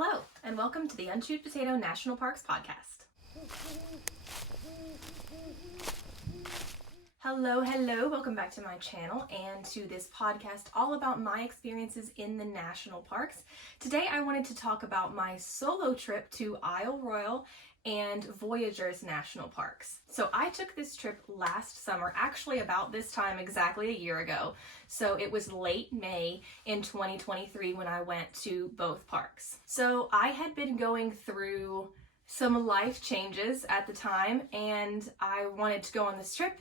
Hello, and welcome to the Unchewed Potato National Parks podcast. Hello, welcome back to my channel and to this podcast all about my experiences in the national parks. Today I wanted to talk about my solo trip to Royale and Voyageurs National Parks. So I took this trip last summer, actually about this time exactly a year ago. So it was late May in 2023 when I went to both parks. So I had been going through some life changes at the time and I wanted to go on this trip,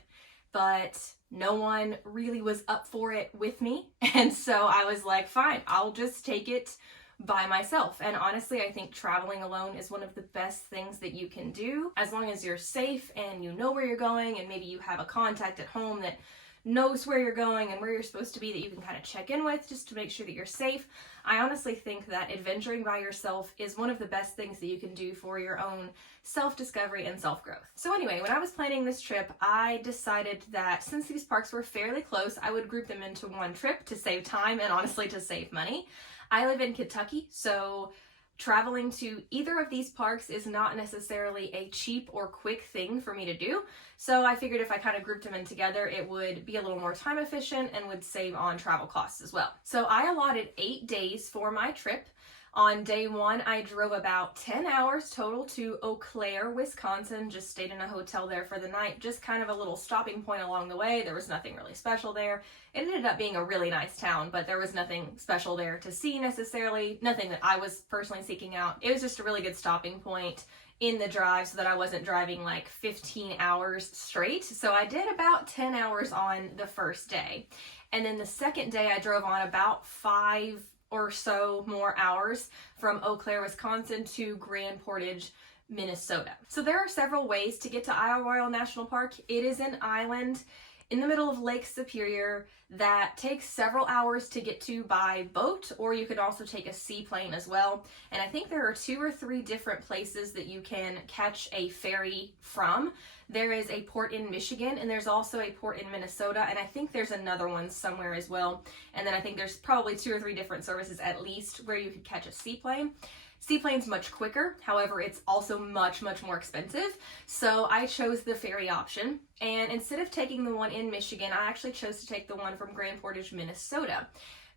but no one really was up for it with me. And so I was like, fine, I'll just take it by myself. And honestly, I think traveling alone is one of the best things that you can do, as long as you're safe and you know where you're going, and maybe you have a contact at home that knows where you're going and where you're supposed to be that you can kind of check in with just to make sure that you're safe. I honestly think that adventuring by yourself is one of the best things that you can do for your own self-discovery and self-growth. So anyway, when I was planning this trip, I decided that since these parks were fairly close, I would group them into one trip to save time and honestly to save money. I live in Kentucky, so traveling to either of these parks is not necessarily a cheap or quick thing for me to do. So I figured if I kind of grouped them in together, it would be a little more time efficient and would save on travel costs as well. So I allotted 8 days for my trip. On day one, I drove about 10 hours total to Eau Claire, Wisconsin, just stayed in a hotel there for the night, just kind of a little stopping point along the way. There was nothing really special there. It ended up being a really nice town, but there was nothing special there to see necessarily, nothing that I was personally seeking out. It was just a really good stopping point in the drive so that I wasn't driving like 15 hours straight. So I did about 10 hours on the first day. And then the second day I drove on about 5 or so more hours from Eau Claire, Wisconsin to Grand Portage, Minnesota. So there are several ways to get to Royale National Park. It is an island in the middle of Lake Superior that takes several hours to get to by boat, or you could also take a seaplane as well. And I think there are 2 or 3 different places that you can catch a ferry from. There is a port in Michigan, and there's also a port in Minnesota, and I think there's another one somewhere as well. And then I think there's probably 2 or 3 different services at least where you could catch a seaplane. Seaplane's much quicker, however, it's also much more expensive. So I chose the ferry option, and instead of taking the one in Michigan, I actually chose to take the one from Grand Portage, Minnesota.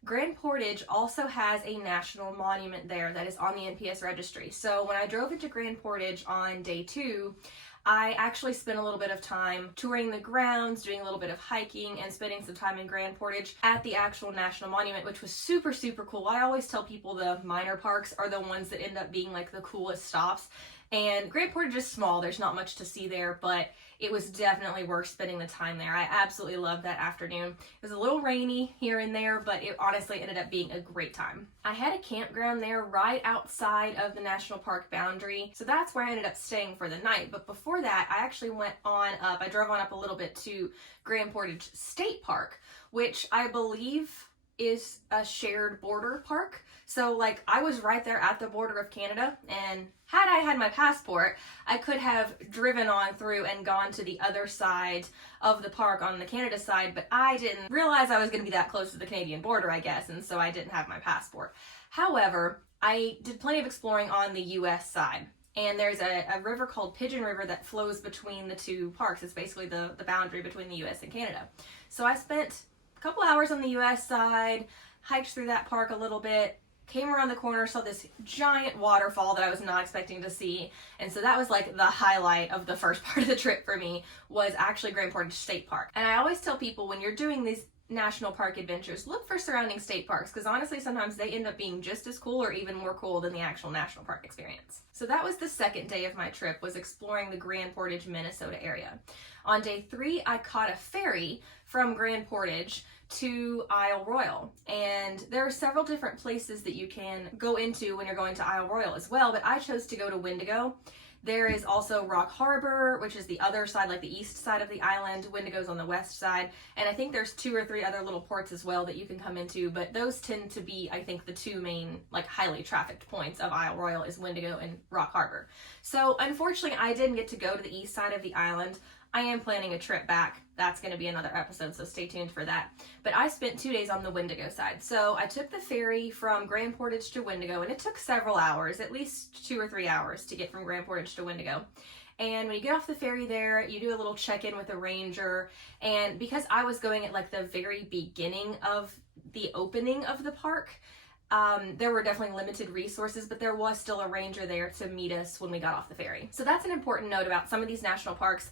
Grand Portage also has a national monument there that is on the NPS registry. So when I drove into Grand Portage on day 2, I actually spent a little bit of time touring the grounds, doing a little bit of hiking, and spending some time in Grand Portage at the actual national monument, which was super cool. I always tell people the minor parks are the ones that end up being like the coolest stops. And Grand Portage is small, there's not much to see there, but it was definitely worth spending the time there. I absolutely loved that afternoon. It was a little rainy here and there, but it honestly ended up being a great time. I had a campground there right outside of the national park boundary, so that's where I ended up staying for the night. But before that, I actually went on up, I drove on up a little bit to Grand Portage State Park, which I believe is a shared border park. So like I was right there at the border of Canada, and had I had my passport, I could have driven on through and gone to the other side of the park on the Canada side, but I didn't realize I was going to be that close to the Canadian border, I guess, and so I didn't have my passport. However, I did plenty of exploring on the US side. And there's a river called Pigeon River that flows between the 2 parks. It's basically the boundary between the US and Canada. So I spent a couple hours on the US side, hiked through that park a little bit, came around the corner, saw this giant waterfall that I was not expecting to see. And so that was like the highlight of the first part of the trip for me, was actually Grand Portage State Park. And I always tell people when you're doing these national park adventures, look for surrounding state parks, because honestly sometimes they end up being just as cool or even more cool than the actual national park experience. So that was the second day of my trip, was exploring the Grand Portage, Minnesota area. On day 3, I caught a ferry from Grand Portage to Royale, and there are several different places that you can go into when you're going to Royale as well, but I chose to go to Wendigo. There is also Rock Harbor, which is the other side, like the east side of the island. Wendigo's on the west side. And I think there's 2 or 3 other little ports as well that you can come into, but those tend to be, I think, the 2 main, like, highly trafficked points of Royale is Wendigo and Rock Harbor. So unfortunately, I didn't get to go to the east side of the island. I am planning a trip back. That's going to be another episode, so stay tuned for that. But I spent 2 days on the Wendigo side. So I took the ferry from Grand Portage to Wendigo, and it took several hours, at least 2 or 3 hours to get from Grand Portage to Wendigo. And when you get off the ferry there, you do a little check-in with a ranger. And because I was going at like the very beginning of the opening of the park, there were definitely limited resources, but there was still a ranger there to meet us when we got off the ferry. So that's an important note about some of these national parks.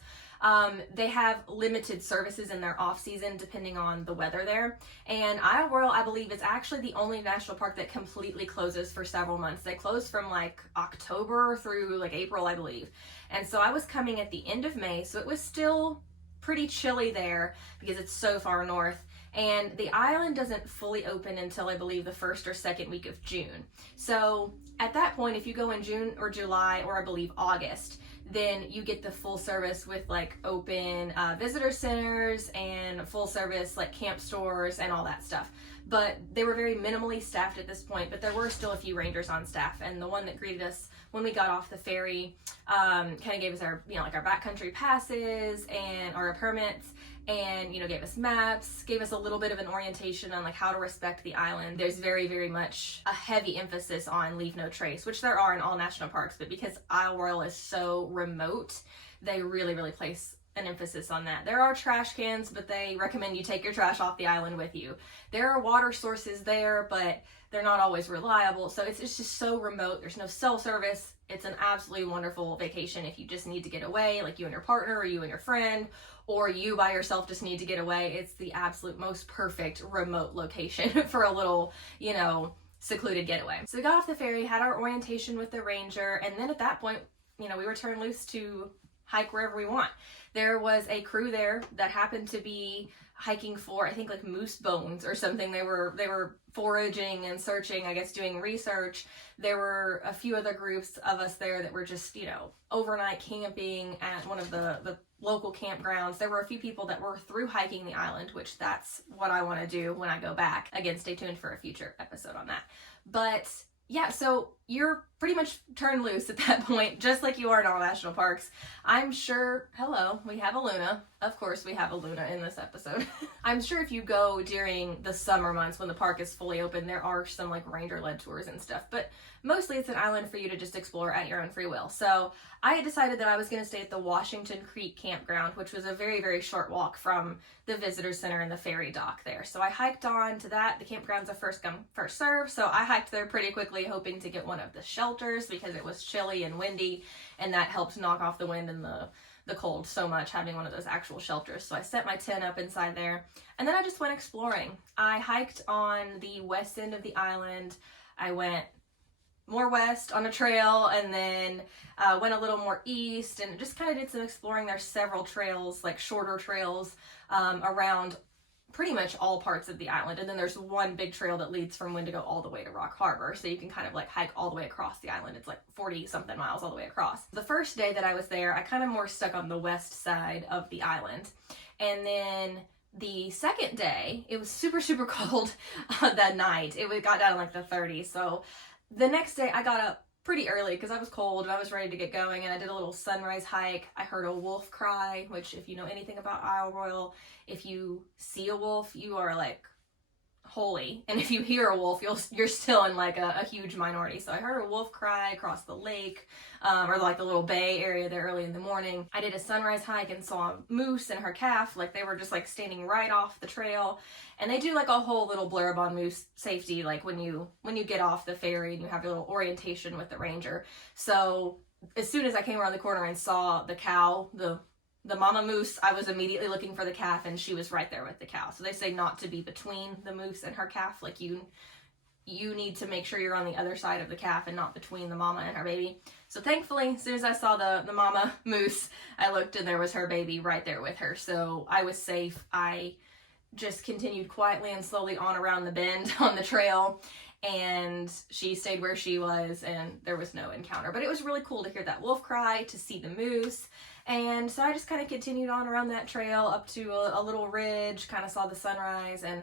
They have limited services in their off season depending on the weather there. And Isle Royale, I believe, is actually the only national park that completely closes for several months. They close from like October through like April, I believe. And so I was coming at the end of May, so it was still pretty chilly there because it's so far north. And the island doesn't fully open until I believe the first or second week of June. So at that point, if you go in June or July or I believe August, then you get the full service with like open visitor centers and full service like camp stores and all that stuff. But they were very minimally staffed at this point, but there were still a few rangers on staff. And the one that greeted us when we got off the ferry kind of gave us our, like our backcountry passes and our permits, and gave us maps, gave us a little bit of an orientation on like how to respect the island. There's very, very much a heavy emphasis on leave no trace, which there are in all national parks, but because Isle Royale is so remote, they really, really place an emphasis on that. There are trash cans, but they recommend you take your trash off the island with you. There are water sources there, but they're not always reliable. So it's just so remote. There's no cell service. It's an absolutely wonderful vacation if you just need to get away, like you and your partner or you and your friend, or you by yourself just need to get away. It's the absolute most perfect remote location for a little, secluded getaway. So we got off the ferry, had our orientation with the ranger, and then at that point, we were turned loose to hike wherever we want. There was a crew there that happened to be hiking for, I think, like moose bones or something. They were foraging and searching, I guess, doing research. There were a few other groups of us there that were just, overnight camping at one of the local campgrounds. There were a few people that were through hiking the island, which that's what I want to do when I go back. Again, stay tuned for a future episode on that. But yeah, so you're pretty much turned loose at that point, just like you are in all national parks. I'm sure, hello, we have a Luna. Of course we have a Luna in this episode. I'm sure if you go during the summer months when the park is fully open, there are some like ranger-led tours and stuff, but mostly it's an island for you to just explore at your own free will. So I had decided that I was going to stay at the Washington Creek campground, which was a very, very short walk from the visitor center and the ferry dock there. So I hiked on to that. The campground's a first come, first serve. So I hiked there pretty quickly, hoping to get one of the shelters because it was chilly and windy, and that helped knock off the wind and the cold so much, having one of those actual shelters. So I set my tent up inside there, and then I just went exploring. I hiked on the west end of the island. I went more west on a trail, and then went a little more east and just kind of did some exploring. There's several trails, like shorter trails around pretty much all parts of the island, and then there's one big trail that leads from Wendigo all the way to Rock Harbor, so you can kind of like hike all the way across the island. It's like 40 something miles all the way across. The first day that I was there, I kind of more stuck on the west side of the island, and then the second day, it was super, super cold that night. It got down to like the 30s, so the next day I got up pretty early because I was cold and I was ready to get going, and I did a little sunrise hike. I heard a wolf cry, which if you know anything about Isle Royale, if you see a wolf, you are like holy, and if you hear a wolf, you're still in like a huge minority. So I heard a wolf cry across the lake, or like the little bay area there early in the morning. I did a sunrise hike and saw a moose and her calf, like they were just like standing right off the trail. And they do like a whole little blurb on moose safety, like when you get off the ferry and you have your little orientation with the ranger. So as soon as I came around the corner and saw the cow, the mama moose, I was immediately looking for the calf, and she was right there with the cow. So they say not to be between the moose and her calf. Like you need to make sure you're on the other side of the calf and not between the mama and her baby. So thankfully, as soon as I saw the mama moose, I looked and there was her baby right there with her. So I was safe. I just continued quietly and slowly on around the bend on the trail, and she stayed where she was, and there was no encounter. But it was really cool to hear that wolf cry, to see the moose. And so I just kind of continued on around that trail up to a little ridge, kind of saw the sunrise, and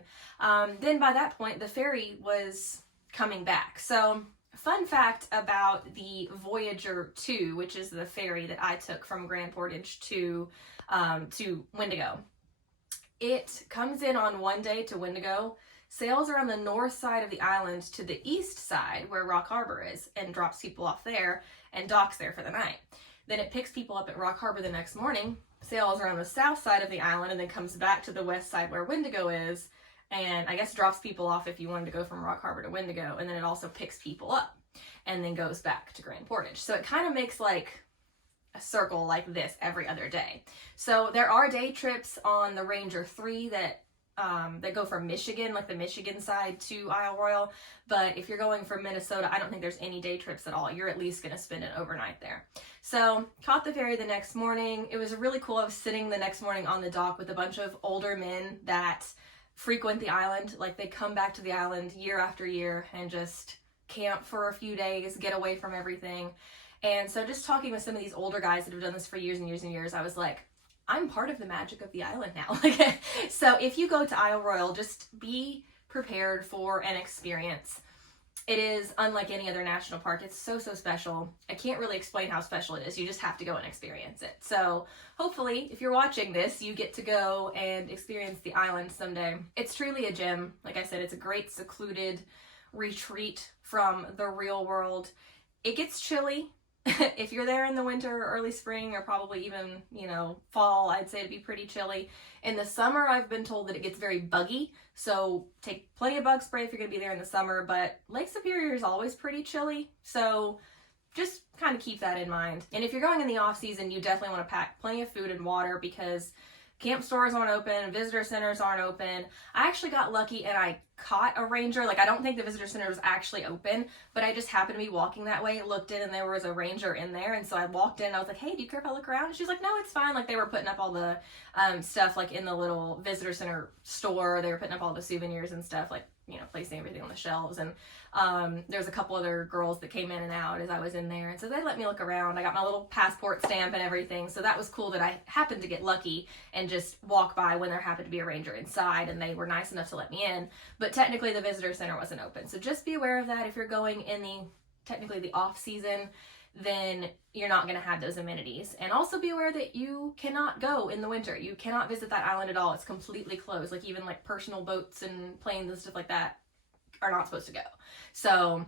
then by that point the ferry was coming back. So fun fact about the Voyager 2, which is the ferry that I took from Grand Portage to Wendigo. It comes in on one day to Wendigo, sails around the north side of the island to the east side where Rock Harbor is, and drops people off there and docks there for the night. Then it picks people up at Rock Harbor the next morning, sails around the south side of the island, and then comes back to the west side where Wendigo is, and I guess drops people off if you wanted to go from Rock Harbor to Wendigo, and then it also picks people up and then goes back to Grand Portage. So it kind of makes like a circle like this every other day. So there are day trips on the Ranger 3 that go from Michigan, like the Michigan side, to Isle Royale. But if you're going from Minnesota, I don't think there's any day trips at all. You're at least going to spend an overnight there. So caught the ferry the next morning. It was really cool. I was sitting the next morning on the dock with a bunch of older men that frequent the island. Like, they come back to the island year after year and just camp for a few days, get away from everything. And so just talking with some of these older guys that have done this for years and years and years, I was like, I'm part of the magic of the island now. So if you go to Isle Royale, just be prepared for an experience. It is unlike any other national park. It's so, so special. I can't really explain how special it is. You just have to go and experience it. So hopefully, if you're watching this, you get to go and experience the island someday. It's truly a gem. Like I said, it's a great secluded retreat from the real world. It gets chilly. If you're there in the winter or early spring, or probably even, fall, I'd say it'd be pretty chilly. In the summer, I've been told that it gets very buggy, so take plenty of bug spray if you're going to be there in the summer, but Lake Superior is always pretty chilly, so just kind of keep that in mind. And if you're going in the off season, you definitely want to pack plenty of food and water, because camp stores aren't open, visitor centers aren't open. I actually got lucky and I caught a ranger. Like, I don't think the visitor center was actually open, but I just happened to be walking that way, looked in, and there was a ranger in there. And so I walked in and I was like, hey, do you care if I look around? And she was like, no, it's fine. Like, they were putting up all the stuff like in the little visitor center store. They were putting up all the souvenirs and stuff, like, placing everything on the shelves. And there's a couple other girls that came in and out as I was in there. And so they let me look around. I got my little passport stamp and everything. So that was cool that I happened to get lucky and just walk by when there happened to be a ranger inside, and they were nice enough to let me in. But technically the visitor center wasn't open. So just be aware of that. If you're going in technically the off season, then you're not going to have those amenities. And also be aware that you cannot go in the winter. You cannot visit that island at all. It's completely closed. Like, even like personal boats and planes and stuff like that are not supposed to go. So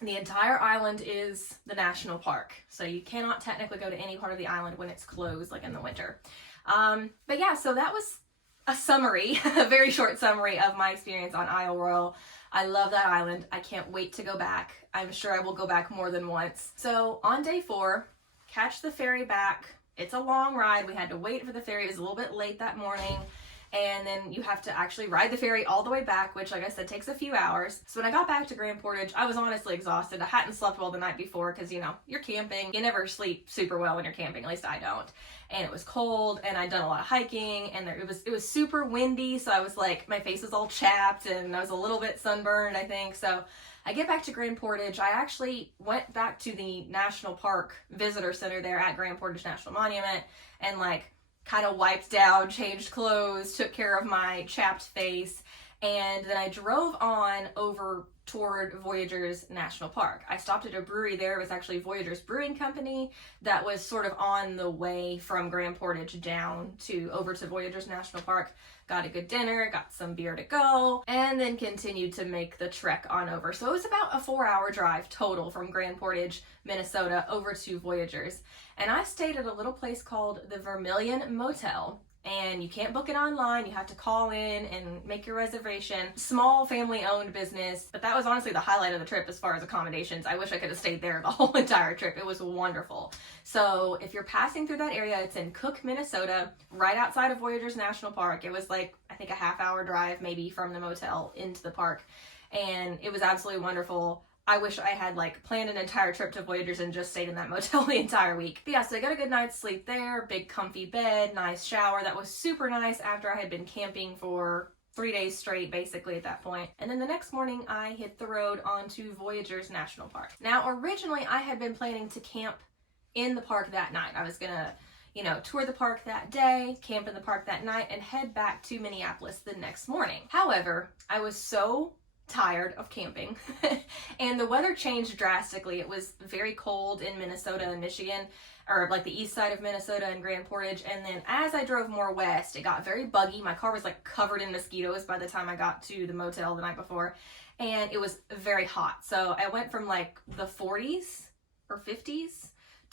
the entire island is the national park. So you cannot technically go to any part of the island when it's closed, like in the winter. But yeah, so that was a summary, a very short summary of my experience on Isle Royale. I love that island. I can't wait to go back. I'm sure I will go back more than once. So on day 4, catch the ferry back. It's a long ride. We had to wait for the ferry. It was a little bit late that morning. And then you have to actually ride the ferry all the way back, which, like I said, takes a few hours. So when I got back to Grand Portage, I was honestly exhausted. I hadn't slept well the night before because, you're camping. You never sleep super well when you're camping, at least I don't. And it was cold, and I'd done a lot of hiking, and it was super windy, so I was like, my face was all chapped, and I was a little bit sunburned, I think. So I get back to Grand Portage. I actually went back to the National Park Visitor Center there at Grand Portage National Monument, and kind of wiped down, changed clothes, took care of my chapped face, and then I drove on over toward Voyageurs National Park. I stopped at a brewery there. It was actually Voyageurs Brewing Company that was sort of on the way from Grand Portage down over to Voyageurs National Park. Got a good dinner, got some beer to go, and then continued to make the trek on over. So it was about a 4-hour drive total from Grand Portage, Minnesota, over to Voyageurs. And I stayed at a little place called the Vermilion Motel. And you can't book it online. You have to call in and make your reservation. Small family-owned business, but that was honestly the highlight of the trip as far as accommodations. I wish I could have stayed there the whole entire trip. It was wonderful. So if you're passing through that area, it's in Cook, Minnesota, right outside of Voyageurs National Park. It was I think a half-hour drive maybe from the motel into the park, and it was absolutely wonderful. I wish I had planned an entire trip to Voyageurs and just stayed in that motel the entire week. But yeah, so I got a good night's sleep there, big comfy bed, nice shower. That was super nice after I had been camping for 3 days straight, basically, at that point. And then the next morning, I hit the road onto Voyageurs National Park. Now, originally, I had been planning to camp in the park that night. I was gonna, tour the park that day, camp in the park that night, and head back to Minneapolis the next morning. However, I was so tired of camping. And the weather changed drastically. It was very cold in Minnesota and Michigan, or like the east side of Minnesota and Grand Portage. And then as I drove more west, it got very buggy. My car was like covered in mosquitoes by the time I got to the motel the night before. And it was very hot. So I went from like the 40s or 50s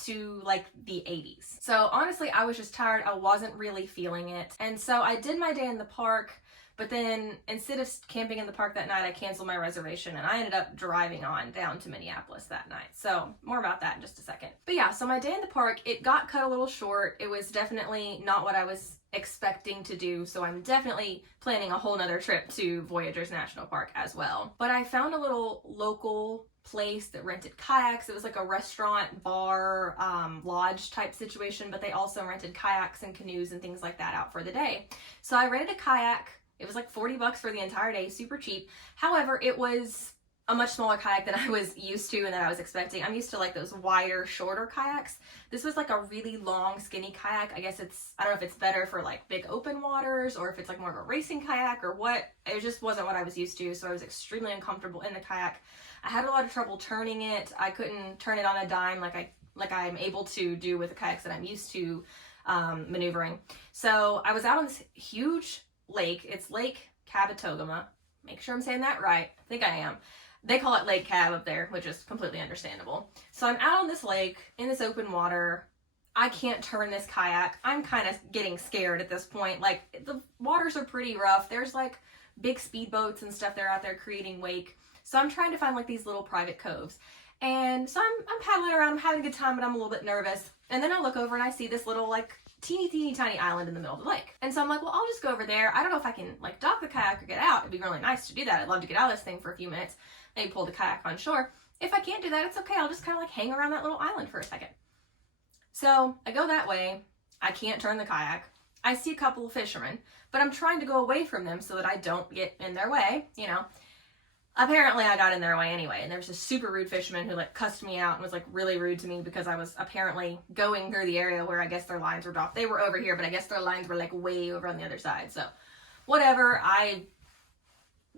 to like the 80s. So honestly, I was just tired. I wasn't really feeling it. And so I did my day in the park, but then instead of camping in the park that night, I canceled my reservation and I ended up driving on down to Minneapolis that night. So more about that in just a second. But yeah, so my day in the park, it got cut a little short. It was definitely not what I was expecting to do. So I'm definitely planning a whole nother trip to Voyageurs National Park as well. But I found a little local place that rented kayaks. It was like a restaurant, bar, lodge type situation, but they also rented kayaks and canoes and things like that out for the day. So I rented a kayak. It was like $40 for the entire day, super cheap. However, it was a much smaller kayak than I was used to and that I was expecting. I'm used to like those wider, shorter kayaks. This was like a really long, skinny kayak. I guess I don't know if it's better for like big open waters or if it's like more of a racing kayak or what. It just wasn't what I was used to, so I was extremely uncomfortable in the kayak. I had a lot of trouble turning it. I couldn't turn it on a dime like I'm able to do with the kayaks that I'm used to maneuvering. So I was out on this huge lake. It's Lake Cabotogama. Make sure I'm saying that right. I think I am. They call it Lake Cab up there, which is completely understandable. So I'm out on this lake in this open water. I can't turn this kayak. I'm kind of getting scared at this point. Like, the waters are pretty rough. There's like big speedboats and stuff that are out there creating wake. So I'm trying to find like these little private coves. And so I'm paddling around, I'm having a good time, but I'm a little bit nervous. And then I look over and I see this little like teeny tiny island in the middle of the lake. And so I'm like, well, I'll just go over there. I don't know if I can like dock the kayak or get out. It'd be really nice to do that. I'd love to get out of this thing for a few minutes. Maybe pull the kayak on shore. If I can't do that, it's okay. I'll just kind of like hang around that little island for a second. So I go that way. I can't turn the kayak. I see a couple of fishermen, but I'm trying to go away from them so that I don't get in their way, you know. Apparently I got in their way anyway, and there was this super rude fisherman who like cussed me out and was like really rude to me because I was apparently going through the area where I guess their lines were dropped. They were over here, but I guess their lines were like way over on the other side. So whatever, I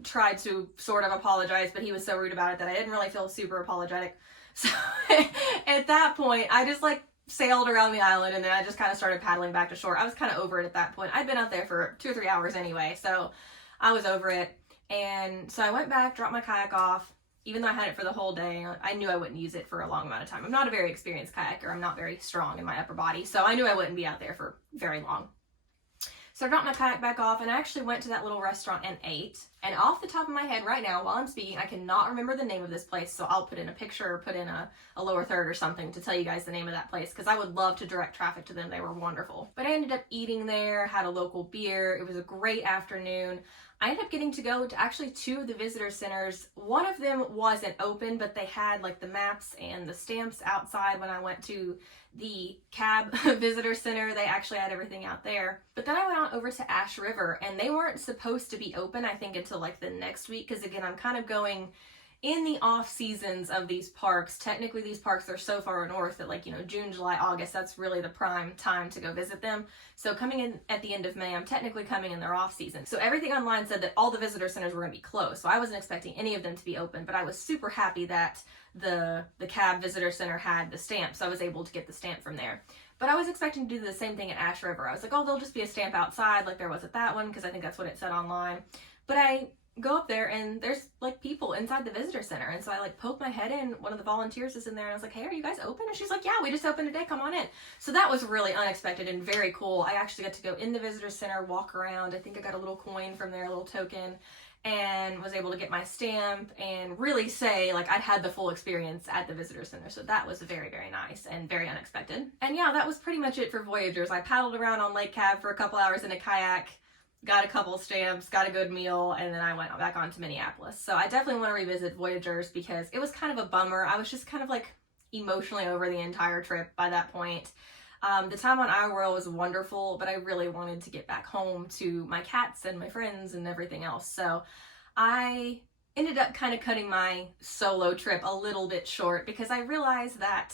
tried to sort of apologize, but he was so rude about it that I didn't really feel super apologetic. So at that point, I just like sailed around the island and then I just kind of started paddling back to shore. I was kind of over it at that point. I'd been out there for 2 or 3 hours anyway, so I was over it. And so I went back, dropped my kayak off. Even though I had it for the whole day, I knew I wouldn't use it for a long amount of time. I'm not a very experienced kayaker. I'm not very strong in my upper body, so I knew I wouldn't be out there for very long. So I dropped my kayak back off and I actually went to that little restaurant and ate. And off the top of my head right now, while I'm speaking, I cannot remember the name of this place, so I'll put in a picture or put in a lower third or something to tell you guys the name of that place, because I would love to direct traffic to them. They were wonderful. But I ended up eating there, had a local beer. It was a great afternoon. I ended up getting to go to actually 2 of the visitor centers. One of them wasn't open, but they had like the maps and the stamps outside. When I went to the Cab Visitor Center, they actually had everything out there. But then I went on over to Ash River, and they weren't supposed to be open, I think, until like the next week, because again, I'm kind of going in the off seasons of these parks. Technically, these parks are so far north that, like, you know, June, July, August, that's really the prime time to go visit them. So coming in at the end of May, I'm technically coming in their off season. So everything online said that all the visitor centers were going to be closed. So I wasn't expecting any of them to be open, but I was super happy that the Cab Visitor Center had the stamp, so I was able to get the stamp from there. But I was expecting to do the same thing at Ash River. I was like, oh, there'll just be a stamp outside like there was at that one, because I think that's what it said online. But I go up there and there's like people inside the visitor center, and so I like poke my head in. One of the volunteers is in there and I was like, hey, are you guys open? And she's like, yeah, we just opened today, come on in. So that was really unexpected and very cool. I actually got to go in the visitor center, walk around. I think I got a little coin from there, a little token, and was able to get my stamp and really say like I'd had the full experience at the visitor center. So that was very, very nice and very unexpected. And yeah, that was pretty much it for Voyageurs. I paddled around on Lake Cab for a couple hours in a kayak, got a couple stamps, got a good meal, and then I went back on to Minneapolis. So I definitely want to revisit Voyageurs because it was kind of a bummer. I was just kind of like emotionally over the entire trip by that point. The time on Royale was wonderful, but I really wanted to get back home to my cats and my friends and everything else. So I ended up kind of cutting my solo trip a little bit short because I realized that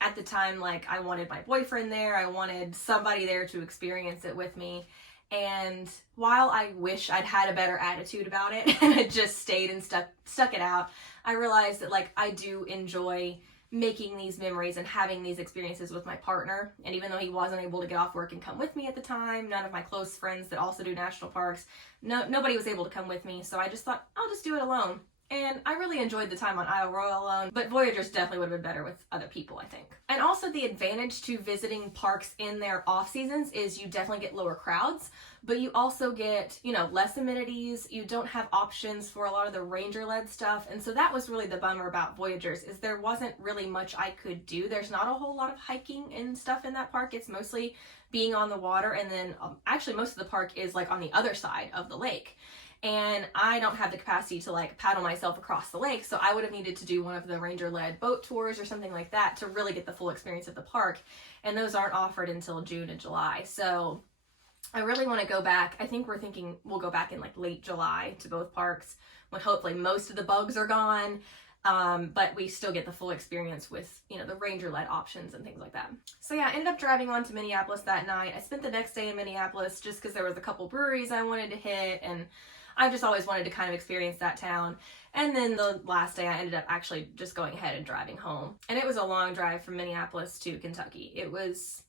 at the time, like, I wanted my boyfriend there. I wanted somebody there to experience it with me. And while I wish I'd had a better attitude about it and had just stayed and stuck it out, I realized that like I do enjoy making these memories and having these experiences with my partner. And even though he wasn't able to get off work and come with me at the time, none of my close friends that also do national parks, nobody was able to come with me. So I just thought, I'll just do it alone. And I really enjoyed the time on Isle Royale alone, but Voyageurs definitely would have been better with other people, I think. And also the advantage to visiting parks in their off seasons is you definitely get lower crowds, but you also get, you know, less amenities. You don't have options for a lot of the ranger-led stuff. And so that was really the bummer about Voyageurs, is there wasn't really much I could do. There's not a whole lot of hiking and stuff in that park. It's mostly being on the water, and then actually most of the park is like on the other side of the lake. And I don't have the capacity to like paddle myself across the lake, so I would have needed to do one of the ranger-led boat tours or something like that to really get the full experience of the park, and those aren't offered until June and July. So I really want to go back. I think we're thinking we'll go back in like late July to both parks when hopefully most of the bugs are gone, but we still get the full experience with, you know, the ranger-led options and things like that. So yeah, I ended up driving on to Minneapolis that night. I spent the next day in Minneapolis just because there was a couple breweries I wanted to hit, and I just always wanted to kind of experience that town. And then the last day I ended up actually just going ahead and driving home. And it was a long drive from Minneapolis to Kentucky. It was,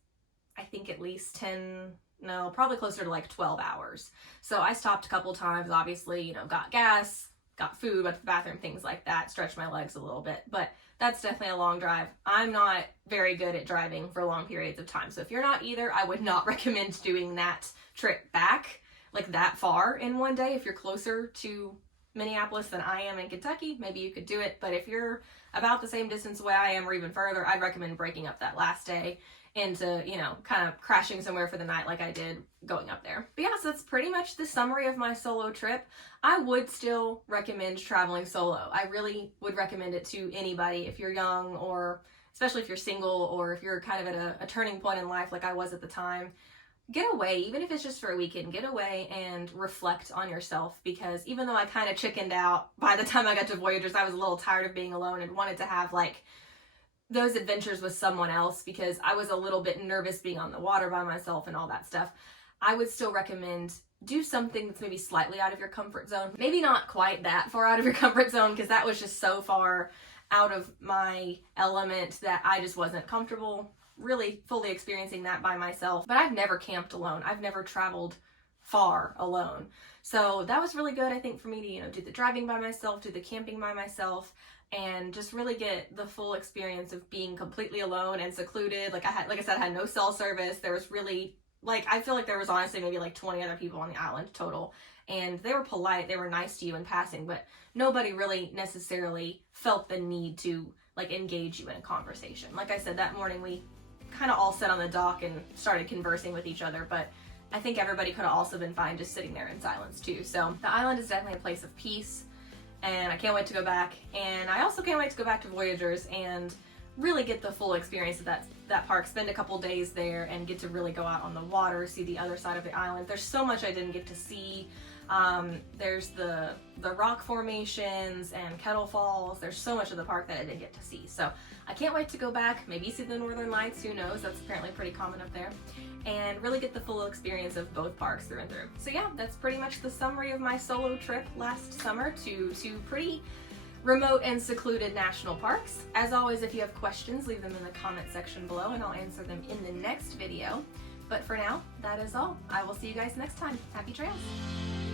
I think, at least probably closer to like 12 hours. So I stopped a couple times, obviously, you know, got gas, got food, went to the bathroom, things like that, stretched my legs a little bit. But that's definitely a long drive. I'm not very good at driving for long periods of time. So if you're not either, I would not recommend doing that trip back like that far in one day. If you're closer to Minneapolis than I am in Kentucky, maybe you could do it. But if you're about the same distance away I am or even further, I'd recommend breaking up that last day into, you know, kind of crashing somewhere for the night like I did going up there. But yeah, so that's pretty much the summary of my solo trip. I would still recommend traveling solo. I really would recommend it to anybody if you're young, or especially if you're single, or if you're kind of at a turning point in life like I was at the time. Get away, even if it's just for a weekend, get away and reflect on yourself, because even though I kind of chickened out by the time I got to Voyageurs, I was a little tired of being alone and wanted to have like those adventures with someone else, because I was a little bit nervous being on the water by myself and all that stuff. I would still recommend do something that's maybe slightly out of your comfort zone. Maybe not quite that far out of your comfort zone, because that was just so far out of my element that I just wasn't comfortable really fully experiencing that by myself. But I've never camped alone. I've never traveled far alone. So that was really good, I think, for me to, you know, do the driving by myself, do the camping by myself, and just really get the full experience of being completely alone and secluded. Like I said, I had no cell service. There was really, like, I feel like there was honestly maybe like 20 other people on the island total. And they were polite, they were nice to you in passing, but nobody really necessarily felt the need to like engage you in a conversation. Like I said, that morning we kind of all sat on the dock and started conversing with each other, but I think everybody could have also been fine just sitting there in silence too. So the island is definitely a place of peace, and I can't wait to go back. And I also can't wait to go back to Voyageurs and really get the full experience of that park, spend a couple days there and get to really go out on the water, see the other side of the island. There's so much I didn't get to see. There's the rock formations and Kettle Falls. There's so much of the park that I didn't get to see. So I can't wait to go back, maybe see the Northern Lights, who knows, that's apparently pretty common up there, and really get the full experience of both parks through and through. So yeah, that's pretty much the summary of my solo trip last summer to pretty remote and secluded national parks. As always, if you have questions, leave them in the comment section below and I'll answer them in the next video. But for now, that is all. I will see you guys next time. Happy trails!